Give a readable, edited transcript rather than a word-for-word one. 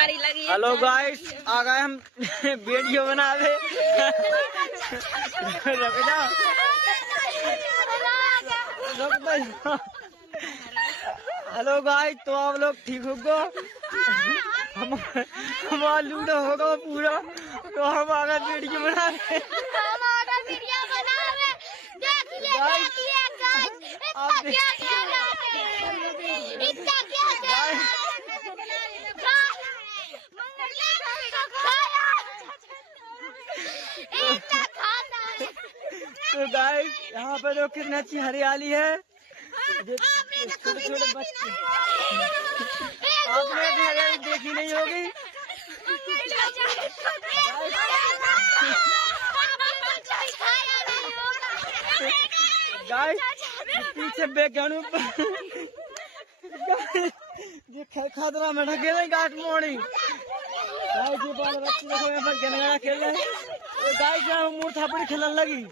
Hello guys, आ गए हम video बना रहे। हेलो गाइस, तो आप लोग ठीक होगा? हमारा लूडो होगा पूरा, तो हम आ गए वीडियो बना रहे। तो गाइस, यहाँ पे लोग कितनी अच्छी हरियाली है। छोटे छोटे बच्चे, आपने भी हरियाली देखी नहीं होगी। गाइस, पीछे बैकग्राउंड ये खतरा में ढके नहीं गाठ मोड़ी। गाइस, ये बाल बच्चे देखो यहाँ पर गनगना खेल रहे हैं। गाइस, यहाँ मूर्ति थापड़ी खेलने लगी।